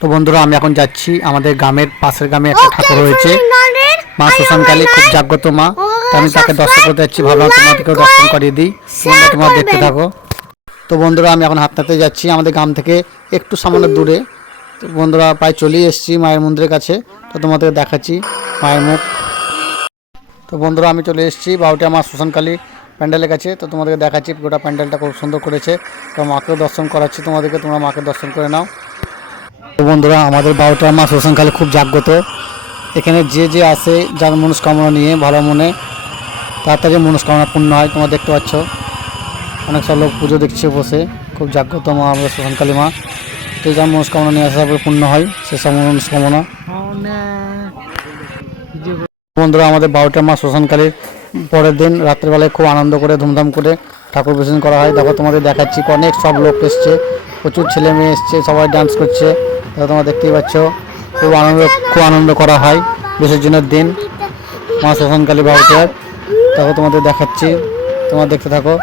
তো বন্ধুরা আমি এখন যাচ্ছি আমাদের গ্রামের পাশের গ্রামে একটা ঠাকুর রয়েছে। মা শ্মশানকালী খুব জাগ্রত মা। তো আমি তাকে দর্শন করতে যাচ্ছি। ভাবলাম তোমাদেরকেও দর্শন করিয়ে দিই। তোমরা তোমরা দেখতে থাকো। তো বন্ধুরা আমি এখন হাঁটতে যাচ্ছি আমাদের গ্রাম থেকে একটু সামান্য দূরে। তো বন্ধুরা প্রায় চলেই এসেছি মায়ের মন্দিরের কাছে। তো তোমাদের দেখাচ্ছি মায়ের মুখ। তো বন্ধুরা আমি চলে এসেছি বারোটি আমার শ্মশানকালী প্যান্ডেলের কাছে। তো তোমাদেরকে দেখাচ্ছি, গোটা প্যান্ডেলটা খুব সুন্দর করেছে। তো মাকেও দর্শন করাচ্ছি তোমাদেরকে, তোমরা মাকে দর্শন করে নাও। তো বন্ধুরা, আমাদের বারোটা মা শ্মশানকালী খুব জাগ্রত। এখানে যে যে আসে যার মনস্কামনা নিয়ে, ভালো মনে তাড়াতাড়ি মনস্কামনা পূর্ণ হয়, তোমরা দেখতে পাচ্ছ। অনেক সব লোক পুজো দেখছে বসে, খুব জাগ্রত মা, আমাদের শ্মশানকালী মা। তো যার মনস্কামনা নিয়ে আসা পূর্ণ হয় সেসব মনস্কামনা। বন্ধুরা, আমাদের বারোটা মাস শ্মশানকালীর পরের দিন রাত্রেবেলায় খুব আনন্দ করে, ধুমধাম করে ঠাকুর বিসর্জন করা হয়। দেখো, তোমাদের দেখাচ্ছি অনেক সব লোক এসছে, প্রচুর ছেলে মেয়ে এসছে, সবাই ডান্স করছে। দেখো, তোমরা দেখতেই পাচ্ছ, খুব আনন্দ খুব আনন্দ করা হয় বিসর্জনের দিন মা শাসনকালী ভারতীয় দেখো, তোমাদের দেখাচ্ছি, তোমার দেখতে থাকো।